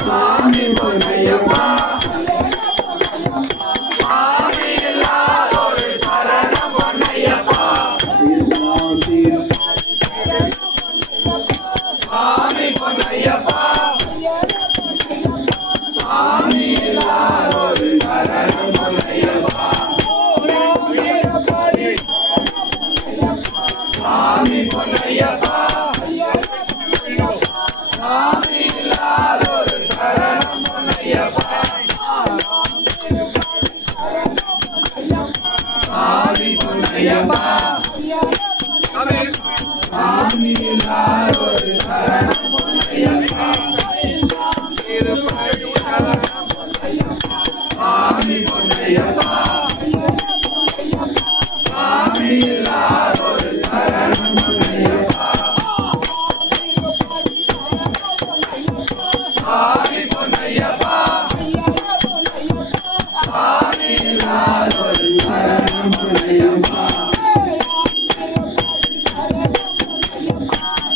சாமி பொன்னையப்பா சாமி இல்லாதொரு சரணம் பொன்னையப்பா சாமி பொன்னையப்பா சாமி இல்லாதொரு சரணம் பொன்னையப்பா சாமி பொன்னையப்பா சாமி இல்லாதொரு சரணம் பொன்னையப்பா சாமி பொன்னையப்பா சாமி இல்லாதொரு சரணம் பொன்னையப்பா சாமி பொன்னையப்பா சாமி இல்லாதொரு சரணம் பொன்னையப்பா சாமி பொன்னையப்பா சாமி இல்லாதொரு சரணம் பொன்னையப்பா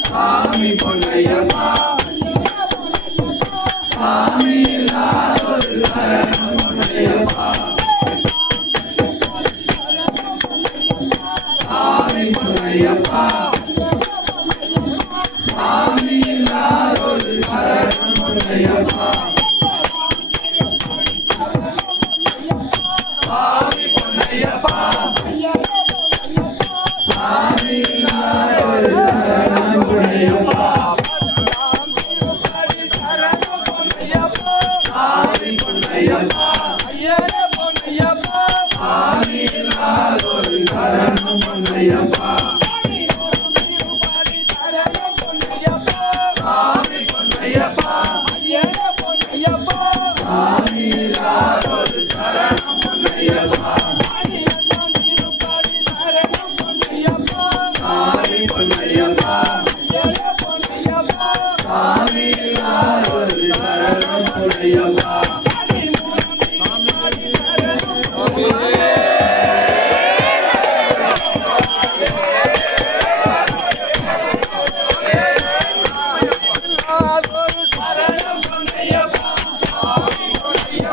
சாமி பொன்னையப்பா சாமி இல்லாதொரு சரணம் பொன்னையப்பா சாமி பொன்னையப்பா